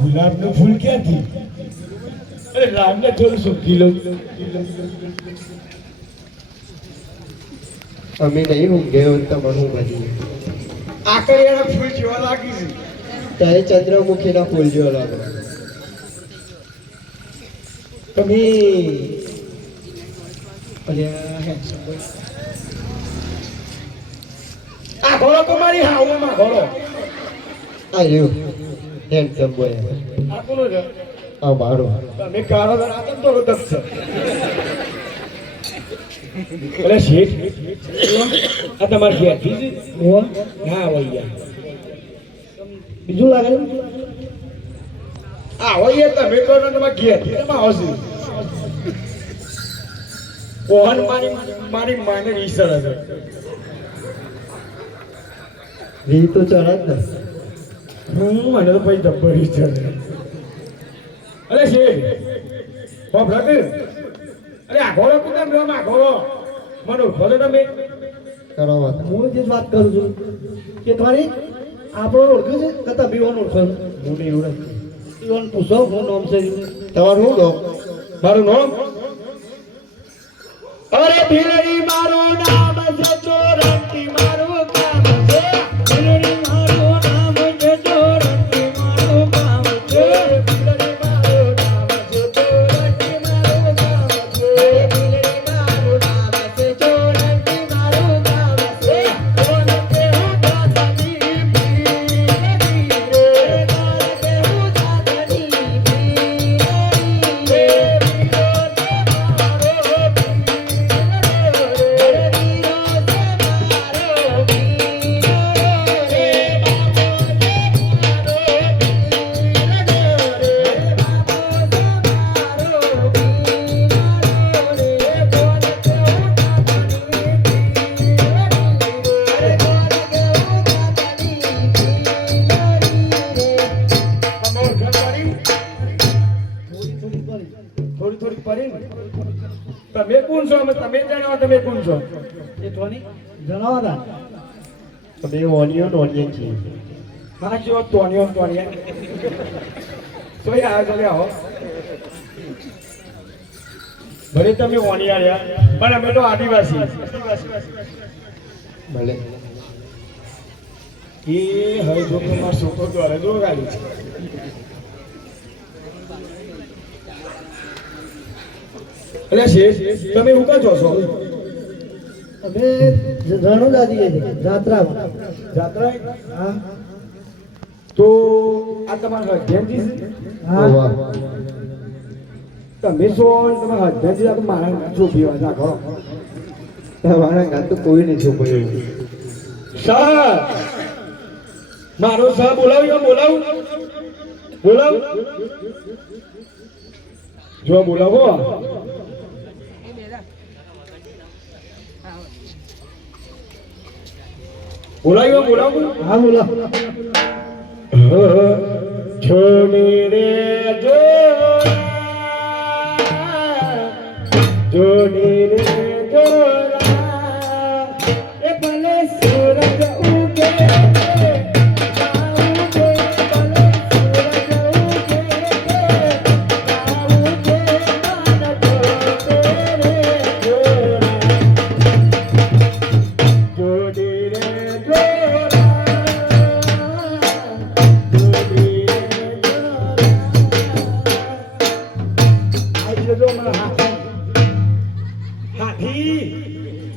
गुलाब નું ફૂલ ક્યાંથી? અરે રામ ને થોડું સુકી લો. અમે નહીં ઊંઘે તમારું બધી આકડિયાના ફૂલ જેવા લાગી છે. ત્યારે ચંદ્રમુખીના ફૂલ જેવા લાગે. તમે આ ઘોડો તમારી હાવમાં ઘોડો આયો હેન્ડસમ બોય. આ કોનો છે? આ મારો. તમે કારો આતમ તો રોતક છે. અરે શેઠ આ તમારી ઘેરથી જ ના વૈયા બીજું લાગે આ વૈયા તમે તો તમારા ઘેરથી તમે આવશે. કોહન મારી માને રીસર હશે. રી તો ચડત ને. મને તો પછી જબ્બરી ચડે. અરે શેઠ બાપરાતે અરે આ ઘોડો કુદામ લો માં ઘોડો મને ખોલો તમે કરો વાત. હું જે વાત કરું છું કે તમારી આપણો ઓળખ્યું છે કતા બીવાનું ઓળખ્યું હું નહીં ઓળખ બીવાનું પૂછો હું નામ છે તમારું શું નામ મારું નામ અરે ભીલડી મારું નામ છે ચોરંકી મારું કામ છે ભીલડી મારું નામ છે ચોરંકી મારું કામ છે ભીલડી મારું નામ છે ચોરંકી મારું કામ છે ભીલડી મારું નામ છે ચોરંકી મારું કામ છે કોણ કેવું દાદાની ભીલડી રે કોણ કેવું દાદાની ભીલડી રે થોડી થોડી પડી તમે કોણ છો અમે તમે જાણો તમે કોણ છો એ ટોની જણાવો તા અમે ઓનિયન ઓનિયન છીએ હા જો તોણિયો સોય આ ચાલે આવો ભલે તમે ઓણિયા રહ્યા પણ અમે તો આદિવાસી ભલે એ હવે જો કે મારો છોકરો દ્વારા જો ગાડી છે એટલે શેષ તમે હું કા છો અમે રણુજા જઈએ છીએ જાત્રામાં જાત્રા હા તો આ તમારા હસબન્ડજી છે હા વાહ તમે છો તમારા હસબન્ડજી આ તો મારા છોકરી વાત કરો તમારા ગાત તો કોઈ નહીં છોકર્યું સર મારો સર બોલાવ્યો બોલાવ જો બોલાવો બોલાવો હા બોલો છોડી રે જોડી રે જોરા એ ભલે સૂરજ ઉગે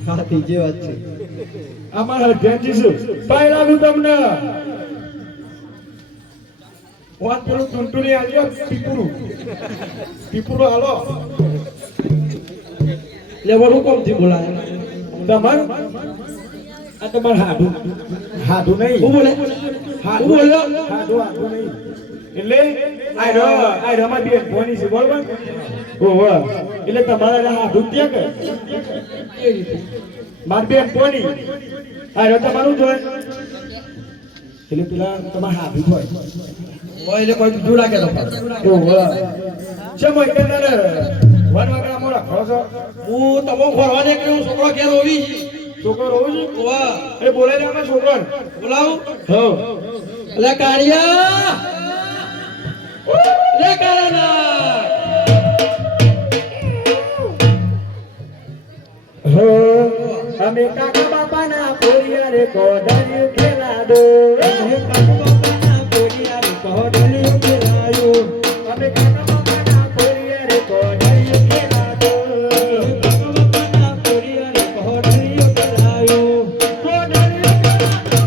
હાથી જે વાત છે અમારા ધ્યાનજી શું પાય લાગુ તમને વાત પેલું ટુંટુની આવ્યો પીપુરું હાલો લેવાનું કોમથી બોલાય તમારું આ તમારું હાડું નહીં હું બોલે હાડું બોલ્યો હાડું નહીં એટલે આ રમા બેન ભોની છે બરોબર ઓહો એટલે તમારા હાડું ત્યાં કે એ રીતે માર બેન ભોની આ તમારું જોય એટલે પેલા તમારા હાડું હોય હોય એટલે કોઈ જુડા કે ઓહો ચમ હોય કે તારે વન વાગડા મોરા ખરો છો હું તમો ફરવાને કે હું છોકરો ઘેર હોવી છોકરો રોજ વાહ એ બોલે ને અમે છોકરો બોલાવું હો અલે કાળિયા લે કાળાના હો અમે કાકા બાપાના પોરિયા રે કોડરિયું ખેલા દો હે કાકા બાપાના કોડિયા રે કોડલિયું ખેલાયું અમે કાકા બાપાના પોરિયા રે કોડરિયું ખેલા દો કાકા બાપાના કોડિયા રે કોડલિયું ખેલાયું કોડરિયું ખેલા દો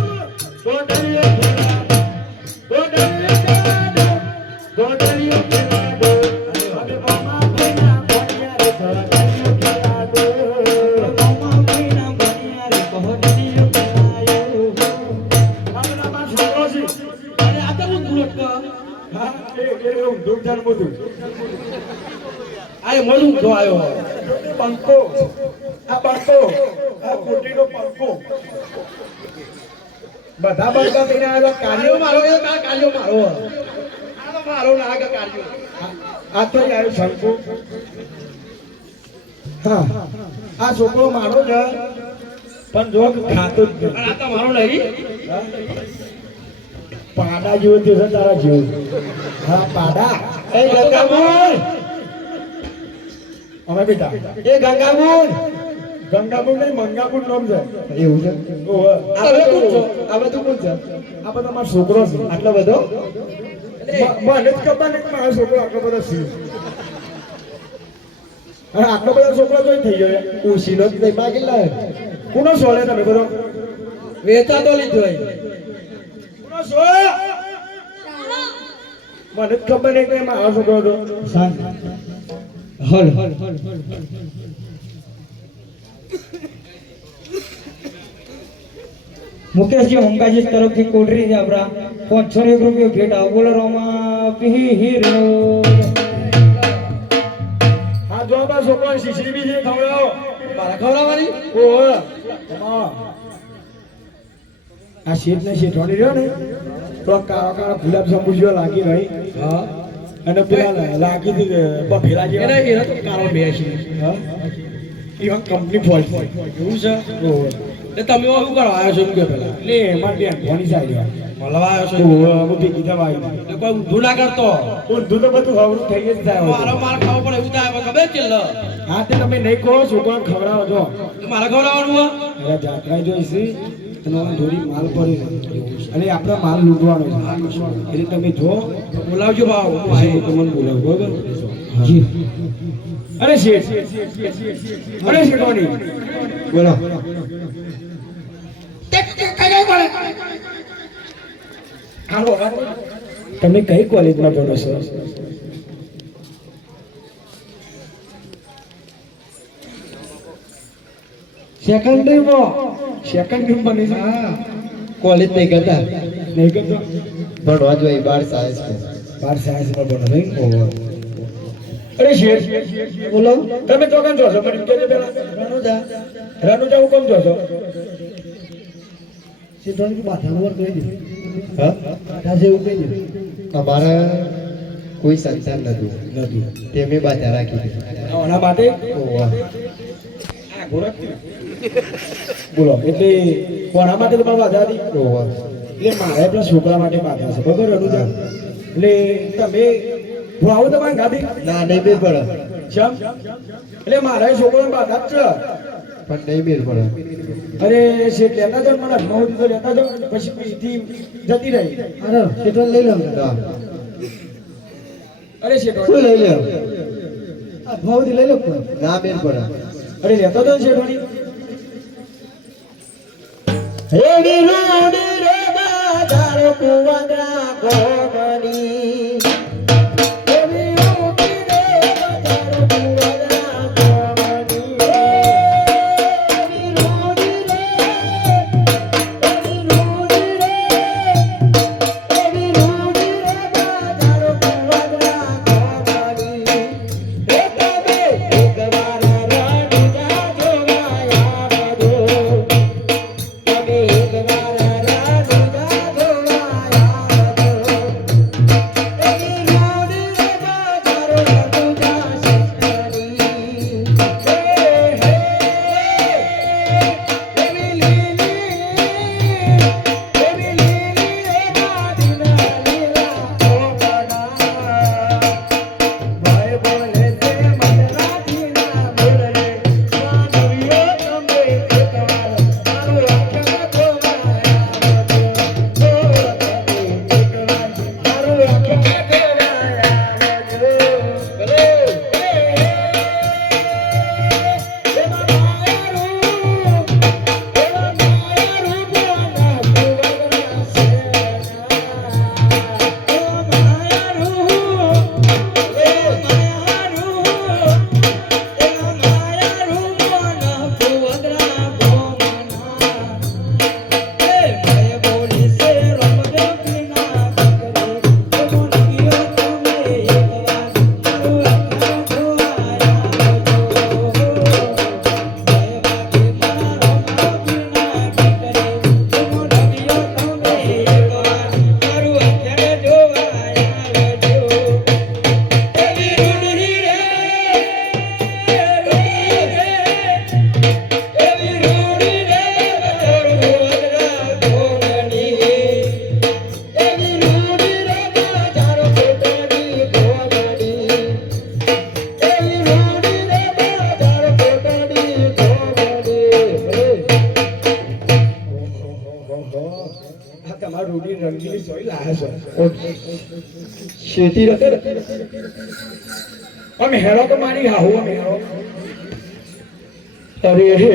કોડરિયું ખેલા દો કોડરિયું ખેલા દો કોડરિયું ખેલા દો અમે મામા ભાઈના પોરિયા રે કોડરિયું ખેલા દો મામા ભાઈના બનિયા રે કોડલિયું ખેલાયું આપણા માં છોકરો છે અરે આ તો હું ધૂળટ કા હા એ ઊંધું જાણ બધું આ મોડું જો આયો પંખો આ કોટીનો પંખો બધા બંકા થઈને આવેલા કાળિયો કાર્યો મારો એ કાળિયો મારો આ તો મારો ના કે કાળિયો આ તો આવ્યો શંકુ હા આ છોકરો મારો છે પણ જો ખાતો જ અને આ તો મારો નહીં હા? પાડા જેવો થયો છે તારા જેવો હા પાડા એ ગંગામોહન અમે બેટા એ ગંગામોહન ગંગામોહન નહીં મંગાપુર નામ છે એવું છે ઓહો આ બધું કોણ છે? આ બધું કોણ છે આ બધો મારો છોકરો છે આટલો બધો મને જ ખબર નહીં કે મારો છોકરો આટલો બધો છે અને આટલો બધો છોકરો જોઈ થઈ ગયો ઉશીનો જ નહીં માગેલા કોનો સોળે તમે બધો વેચાતો લીધો હોય કોનો સોળે મને જ ખબર નહીં કે મારો છોકરો હતો હલ મુકેશજી હોમકાજી તરફથી કોટરી છે આપણા 501 રૂપિયા ભેટ આવો બોલો રોમા પીહીરો હા જો મારો છોકરો શીશી બી છે ખવડાવો મારા ખવડાવવાની ઓહો હા આ શેઠ ને શેઠવાણી રહ્યો ને તો કાળા કાળા ગુલાબ જાંબુ જેવા લાગી રહી હા અને પેલા લાગી હતી બફેલા જેવા એના તો કારો બે છે હા ઈવન કંપની ફોલ્ટ એવું છે ઓહો એટલે તમે શું કરવા આવ્યો છો એમ કે પેલા એટલે એમાં બેન ભણી જાય મળવા આવ્યો છો ઓહો અમે ભેગી થવા આવી એટલે કોઈ ઊંધું ના કરતો ઊંધું તો બધું હવરું થઈ જ જાય મારો માર ખાવો પડે એવું થાય ખબર છે લ હા તે તમે નહીં કહો છોકરાને ખવડાવો છો મારે ખવડાવવાનું હોય એટલે જાત્રા જોઈશી અને આમ થોડી માલ પડી અને આપણે માલ લૂંટવાનો છે એટલે તમે જો બોલાવજો ભાવ હું પછી આવ્યો. તમને બોલાવો બરોબર જી અરે શેઠ અરે શેઠવાની બોલો હાલો તમે કઈ કોલેજમાં ભણો છો સેકન્ડરીમાં બની છે કોલેજ નહીં કરતા નહીં કરતો ભણવા જોઈએ 12 સાયન્સ માં 12 સાયન્સમાં ભણો નહીં ઓહો અરે શેઠ બોલો તમે તો કેમ છો છો મને કહેજો પેલા રનુજા હું કેમ છો છો શેઠવાની માથાનું વર્ક કહી દે હા તાજે એવું કહી દે અમારા કોઈ સંતાન નતું નથી તેમે બાધા રાખી દીધી આના માટે ઓહો બોલો એટલે કોના માટે તમારે બાધા હતી ઓહો એટલે મારે પેલા છોકરા માટે બાધા છે બરોબર રનુજા એટલે તમે હું આવું તમારે ગાડી ના નહીં મેળ પડે ચમ એટલે મારે છોકરાને બાધા જ છે પણ નહીં મેળ પડે અરે શેઠ લેતા જાઓ મને હમણાં સુધી તો લેતા જાઓ પછી અહીંથી જતી રહી અરે શેઠવાન લઈ લો અરે શેઠ શું લઈ લે ભાવથી લઈ લો ના મેળ પડે અરે લેતો જાઓ શેઠવાની હે વિરોડી રે દાદારો કુવાદરા ગોમની હે વિરોડી રે દાદારો કુવાદરા ગોમની હે વિરોડી રે દાદારો કુવાદરા ગોમની હે તમે એકવાર રણુજા જોવાયા બધો તમે એકવાર રણુજા જોવાયા બધો સોય લાહે છે શેતી રતે અમે હેરો તો મારી હાહુ અમે હેરો અરે હે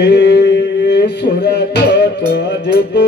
સુરત આજે તો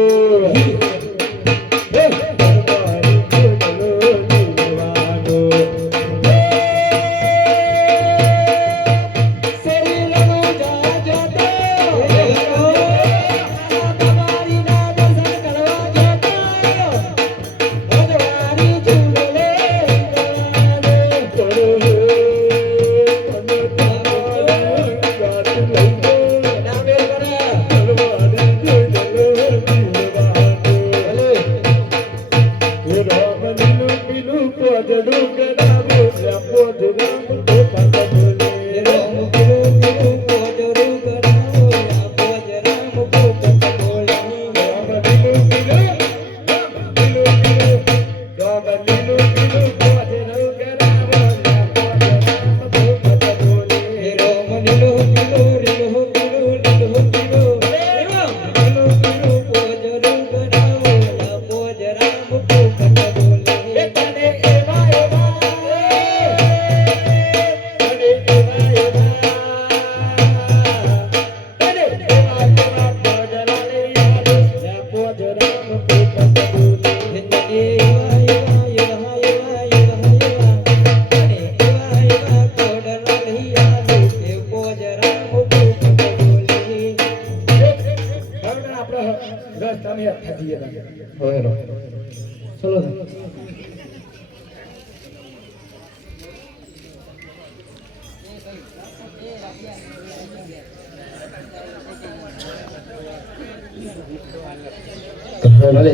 ચલો ભલે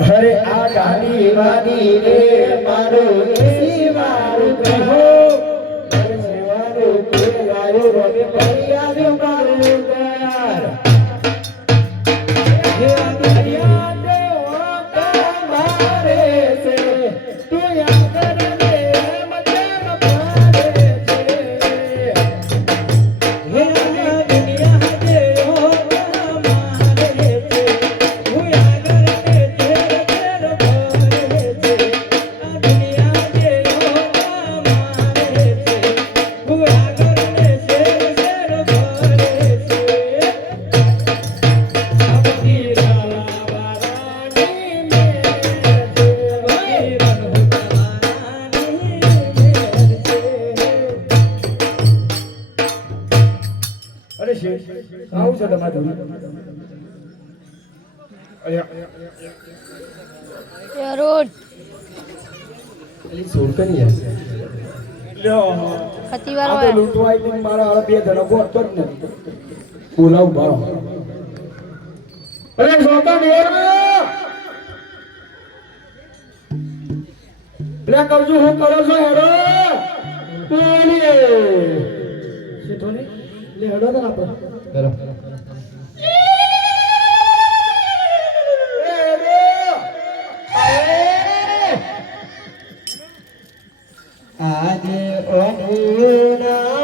હરે આ ગાડી વાડી રે મારું મારું કહો મારું કહેવાયું રોગે પડી આવ્યું મારું ઘર હે દુનિયા દે ઓકા મારે છે તું યાદ કરે મતે મારે છે હે દુનિયા દે ઓકા મારે છે હું યાદ કરે તેરે તેરે ભરે છે આ દુનિયા દે ઓકા મારે છે હું યાદ કરે તેરે તેરે ભરે છે અબકી રાલા વારાની મે દેવકી રઘુરાની મે અરે શેઠ આવું છે તમારું રોડ પેલી સોળ કરી યાર લ્યો ખતીવારો આ તો લૂંટવાય ને મારા હાલ બે જણા ગોતો જ ને બોલાવ બારો અરે સોતા દેરા લે કવજુ હું કરો છો હેરો બોલીએ શેઠો ને લે હેડો તો આપો ચલો આજે ઓના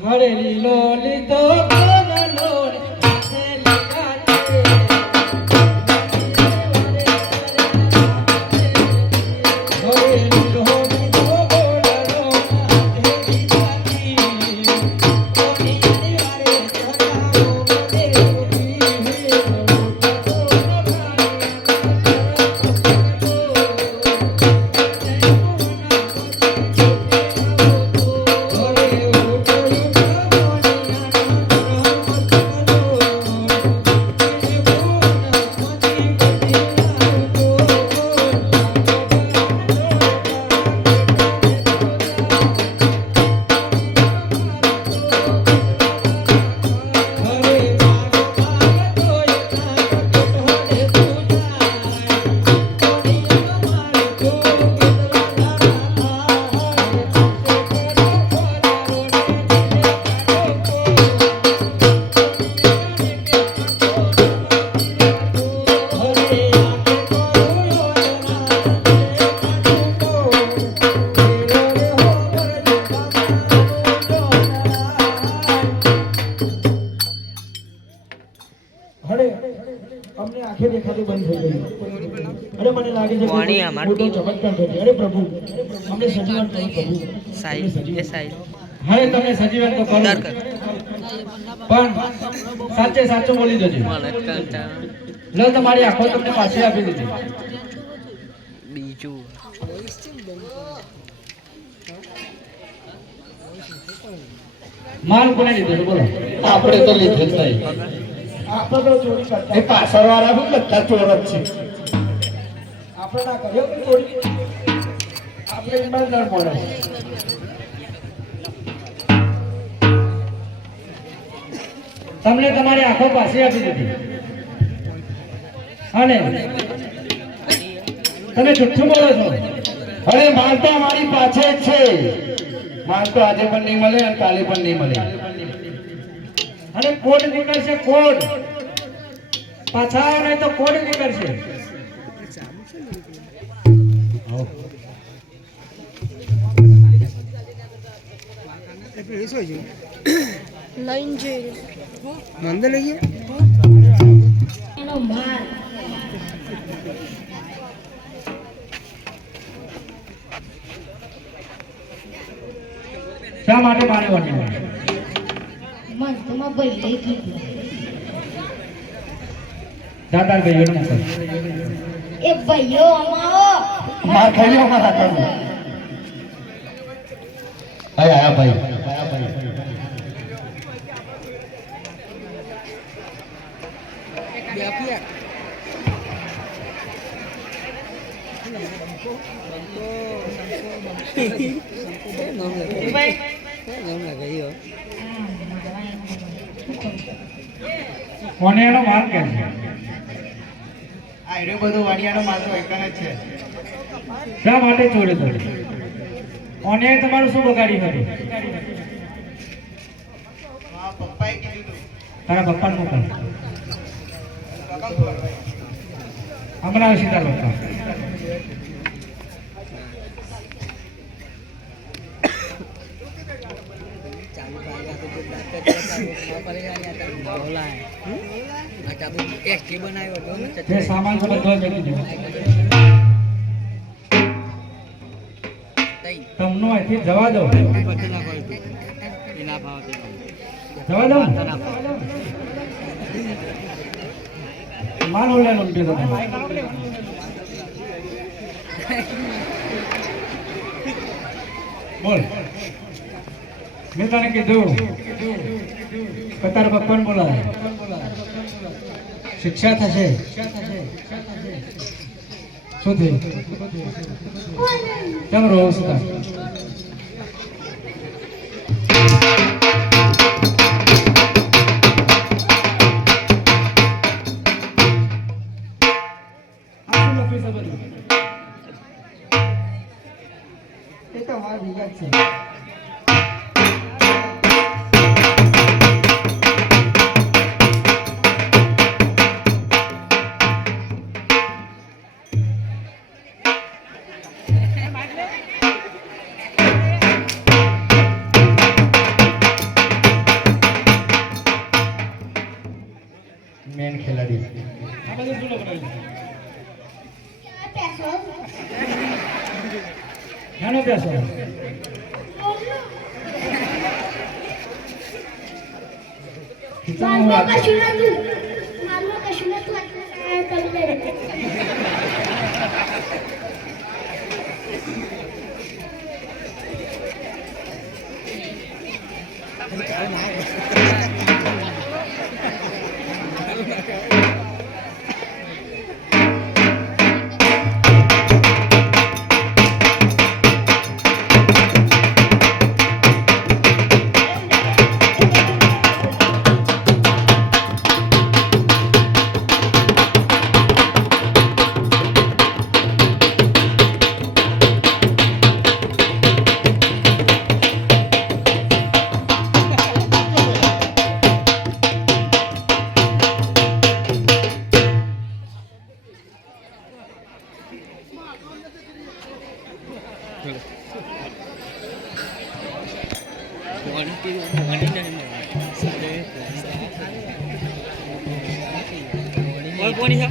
હરે લીલો લીધો કોનનો રે, હાથે લગાડે. હરે લીલો લીધો કોનનો, હાથે લીધાતી. કોની વારે ચડાવો અમને આંખે દેખાતું બંધ થઈ ગયું. અરે મને લાગે છે વાણી કે અમાર મોટો ચમત્કાર થશે. અરે પ્રભુ અમને સજીવન કરો પ્રભુ. સાઈ એ સાઈ હવે તમને સજીવન તો કરું, દર કર પણ સાચે સાચું બોલી દેજો. મને કંટા લો તમારી આંખો તમને પાછી આપી દીધી. બીજું માલ કોને લીધો છે બોલો? આપણે તો લીધે જ નહીં. આપણે તો ચોરી કરતા, એ પાછળવાળા પણ બધા ચોર જ છે. આપણે ના કર્યો કે ચોરી. આપણે ઈમાનદાર માણસ. તમને તમારી આંખો પાછી આપી દીધી. અને તમે જુઠ્ઠું બોલો છો. અરે માલ તો અમારી પાસે જ છે. માલ તો આજે પણ નહીં મળે અને કાલે પણ નહીં મળે. અને કોડ નીકળશે, કોડ પાછા આવો નહીં તો કોડ નીકળશે. લઈને જઈ મંદિર લઈ ગયા એનો માલ શા માટે મારી વાણી મન તમા ભાઈ લઈ કીધું દાદા ભાઈ યોजना સર એ ભાઈઓ અમાવો માર ખાઈ લ્યો મારા કરું. આયા ભાઈ. કોને એનો માલ કે છે? આ એનો બધો વાડિયાનો માલ તો એકન જ છે. શા માટે ચોરી કરી? કોને તમારું શું બગાડ્યું હતું? આ પપ્પાએ કીધું તું. તારા પપ્પાનું મોકલ. હમણાં સીધા લોકો જે સામાન છે બધો જ મૂકી દીધો. તમનો અહીંથી જવા દો. જવા દો ને. માલ ઓલે લૂંટી દો. બોલ, મેં તને કીધું કે તારા પપ્પાને બોલાવે, શિક્ષા થશે. શું થયું? કેમ રહો છો? એ તો મારી વિગત છે. મેન ખેલાડી. આ બધું શું લગાવ્યું? નાનો પેસો. માલમાં કશું નતું, માલમાં કશું નતું તમે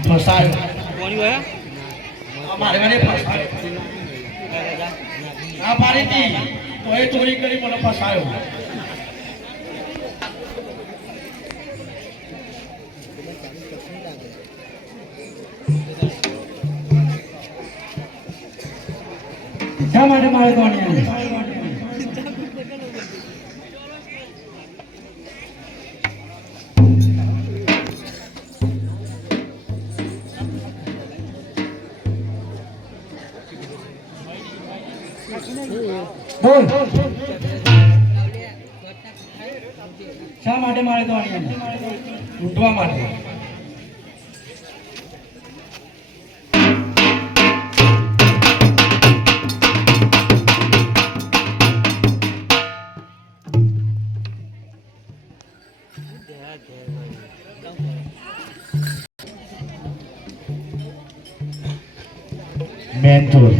ફસાયો. અમારે મને ફસાયો. આ પાડી હતી તો એ ચોરી કરી મને ફસાયો. શા માટે મારે તો અન્યાય? બોલ, શા માટે મારે તો અન્યાય? લૂંટવા માટે. મેન્ચોર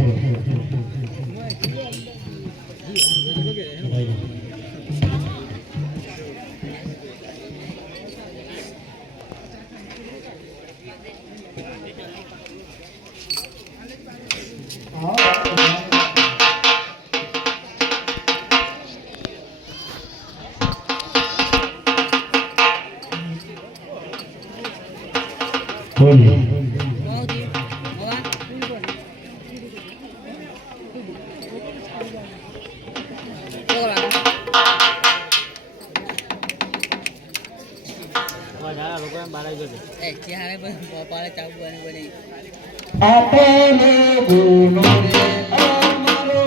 બોલીએ આપને ગુનો રે અમારો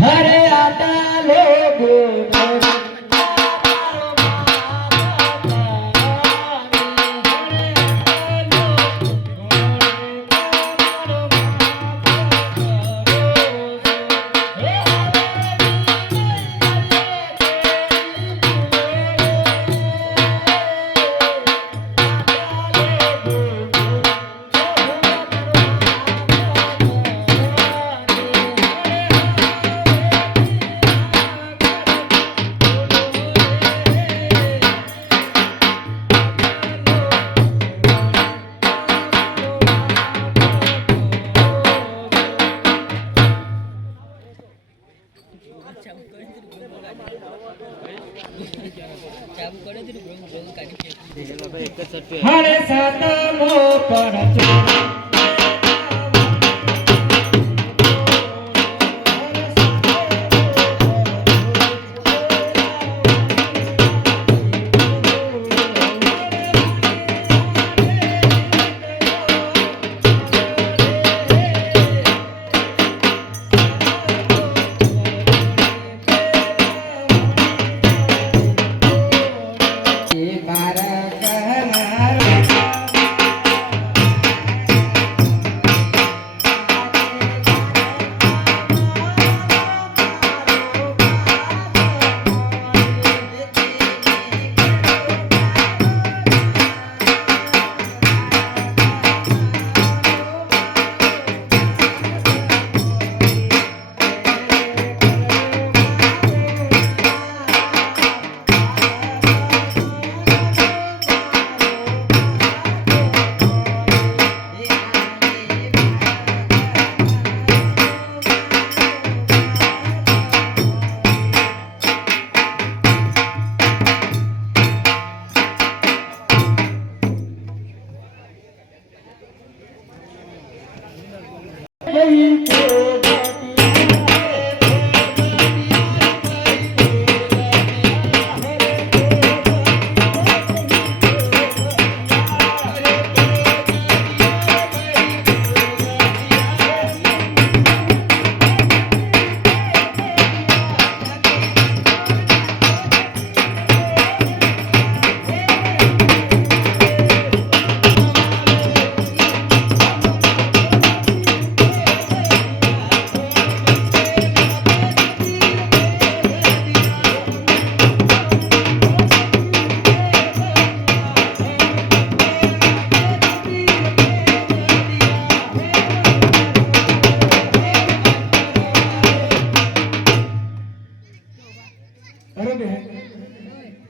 હરે આટા લોગો હરે સાતમો પર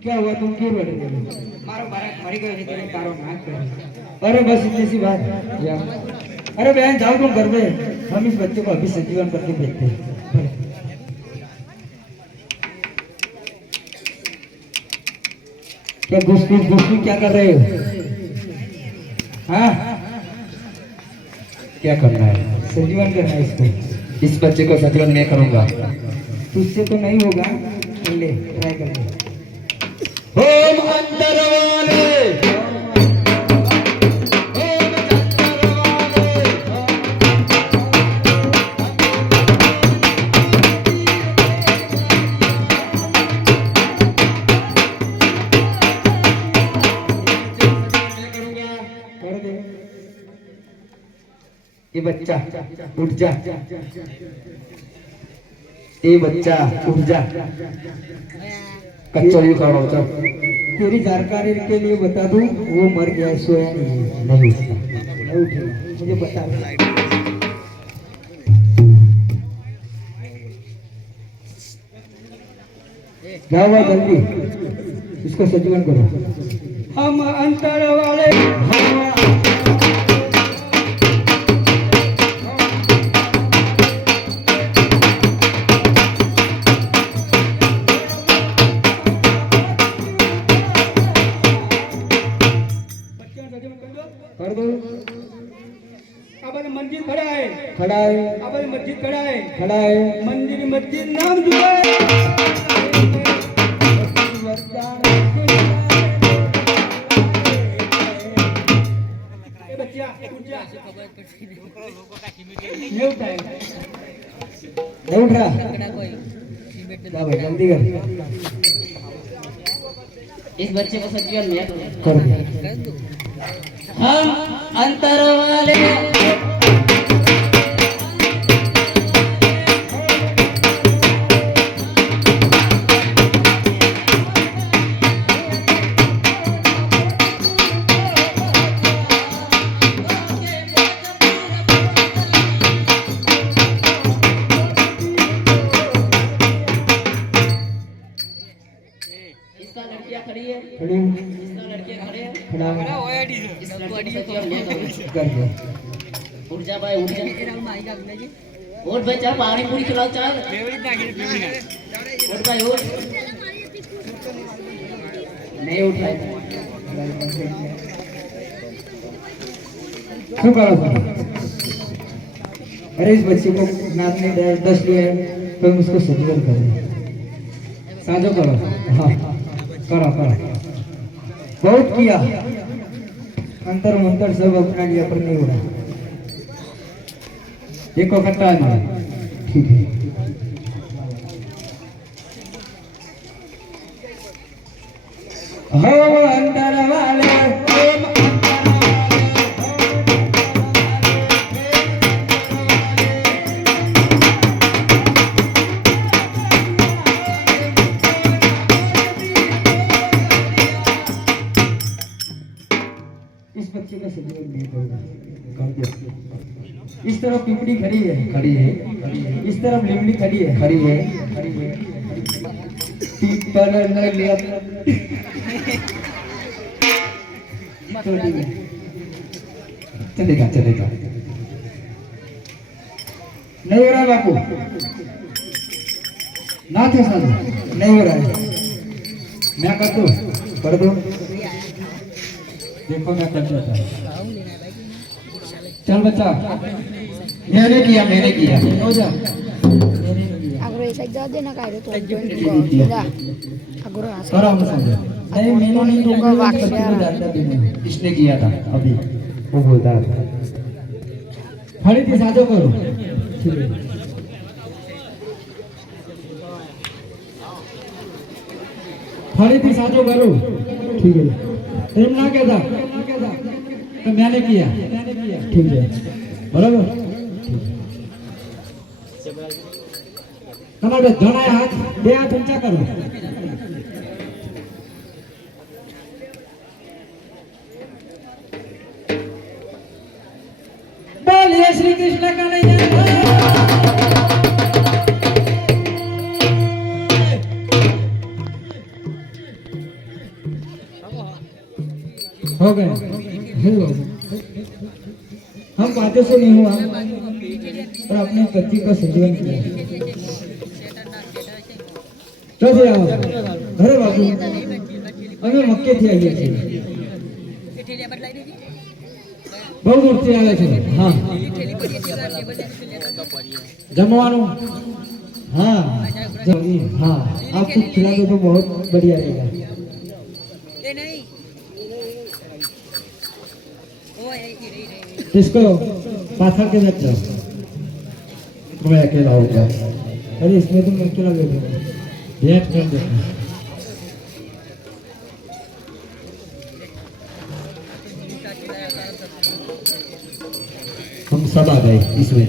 क्या हुआ तुम क्यों बैठे थे? मारो बारात मरी गई है तेरे कारो नाक पे। अरे बस इतनी सी बात। जा। अरे बहन जाओ तुम घर में, हम इस बच्चे को अभी सजीवन करके देखते हैं। क्या घुस क्या कर रहे हो? हाँ क्या करना है? सजीवन करना है इसको। इस बच्चे को सजीवन मैं करूंगा। तुझसे तो नहीं होगा, ले ट्राई कर ले। ओम अंतर वाले कर दे। ये बच्चा उठ जा, ये बच्चा उठ जा, कच्चो यू करो चल। तेरी जानकारी के लिए बता दूं, वो मर गया है, सोया नहीं है। नहीं उठता। नहीं उठेगा, मुझे बता। जाओ भाई जल्दी, इसको सजीवन करो। हम अंतर वाले कर दो। આપણે મંદિર ખડા હે खड़ा है, આપણે મસ્જિદ ખડા હે खड़ा है। મંદિર મસ્જિદ નામ जुड़े ए बच्चा उठ जा नहीं उठाए, नहीं उठ रहा। जा भाई जल्दी कर। इस बच्चे को सजीवन मैं कर दे। हम अंतर वाले इसका लड़कियां खड़ी है, खड़ी हूँ, इसका लड़के खड़े हैं, खड़ा है। इस लड़के को सजीवन मैं करूंगा। कर दे। उठ जा भाई, उठ जा। उठ भाई, चाह पानी पूरी खिलाओ, चाह। उठ भाई, उठ। नहीं उठ भाई। શું કરો છો? अरे इस बच्चे को नाथ ने 10 लिया है, तो हम उसको सजीवन करें। साझो करो। हाँ करो करो। बहुत किया, अंतर मंतर सब अपना लिया, पर नहीं उड़ा। एक को कट्टा है मेरा। ठीक है। हो अंतर वाले इस बच्चे का सजीवन नहीं करूंगा। कर दे। इस तरफ पिपड़ी खड़ी है, खड़ी है, इस तरफ लिमड़ी खड़ी है, खड़ी है। पीपल न लिया छोटी है। चलेगा चलेगा। नहीं हो रहा है बापू, ना थे साधु। नहीं हो रहा है। मैं कर दूं। कर दो। देखो मैं कर देता हूं। चल बच्चा, मैंने किया। हो जा। अगर ऐसा जा देना का रे तो जा अगर करो हम सब। नहीं मैंने नहीं दूंगा, बच्चे को जानता भी नहीं। इसने किया था अभी, वो बोलता था। फरीથી સાજો કરો। ठीक है। ફરીથી સાજો કરો। ठीक है। એમ ના કહેતા તો मैंने किया। ठीक है, बराबर। તમારે જણાય હાથ, બે હાથ ઊંચા કરો। बोलिए श्री कृष्ण कन्हैया। हो गए। हम बातें से नहीं हुआ, पर अपने पति का सजीवन किया। चौथे आओ घरे बाबू, અમે મક્કે થી આવીએ છીએ। બહુ દૂરથી આવે છે હા જમવાનું हाँ हाँ आपको खिला दो तो बहुत बढ़िया रहेगा इसको पाथर के रख जाओ मैं अकेला होगा अरे इसमें तुम अकेला बैठो भेंट कर देना हम सब आ गए इसमें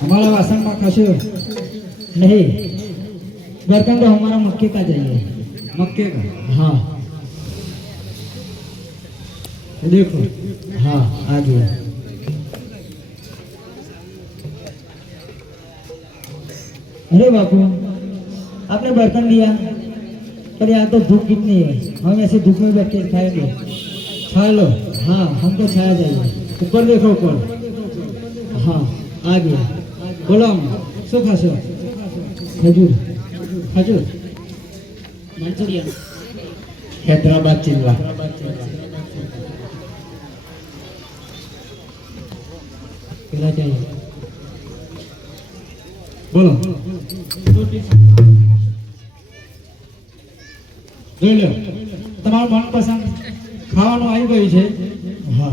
हमारा वासन में खाशो नहीं बर्तन तो हमारा मक्के का चाहिए मक्के का हाँ देखो हाँ आ गया अरे बापू आपने बर्तन लिया पर यहाँ तो धूप कितनी है हम ऐसे धूप में बैठ के खाएंगे खा लो हाँ हमको छाया चाहिए ऊपर देखो ऊपर हाँ आ गया बोलो शो खाशो खजूर खजूर મંચુરિયન हैदराबाद चिल्ला पेला चाहिए बोलो જોઈ લો તમારું મનપસંદ ખાવાનું આવી ગયું છે हाँ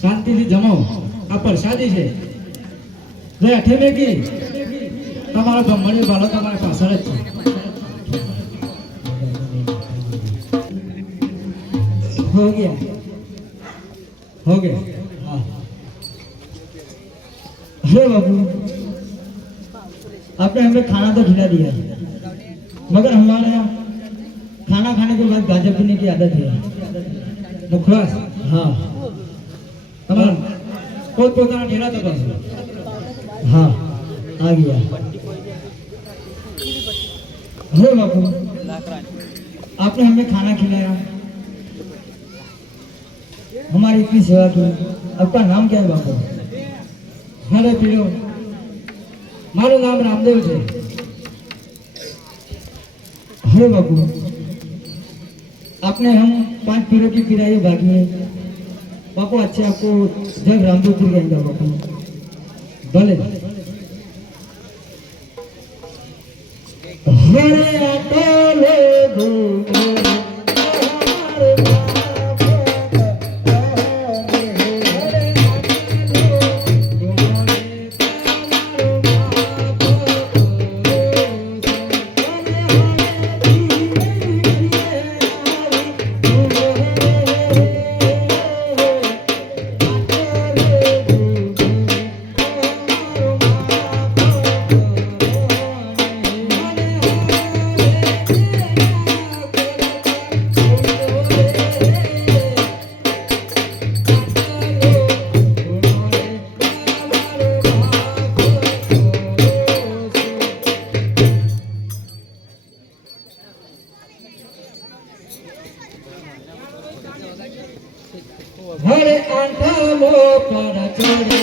શાંતિથી જમો આ પ્રસાદી છે જે અઠે મેગી તમારો બ્રહ્મણી ભાલો તમારી પાછળ જ છે हो गया हो गया हाँ अरे बाबू आपने हमें खाना तो खिला दिया मगर हमारे यहाँ खाना खाने के बाद गांजा पीने की आदत है મુખવાસ हाँ તમારા પોતપોતાના ઠેલા તપાસો हाँ आ गया अरे बाबू आपने हमें खाना खिलाया हमारी इतनी सेवा की आपका नाम क्या है बाबू મારે પીડો મારું નામ રામદેવ છે अरे बाबू आपने हम 5 पीढ़ों की किराए भागी है बापू अच्छे आपको जब रामदेवपुर जाएंगे बापू भले हरे अकेले घूमे हरे आंटा लो पर चढ़े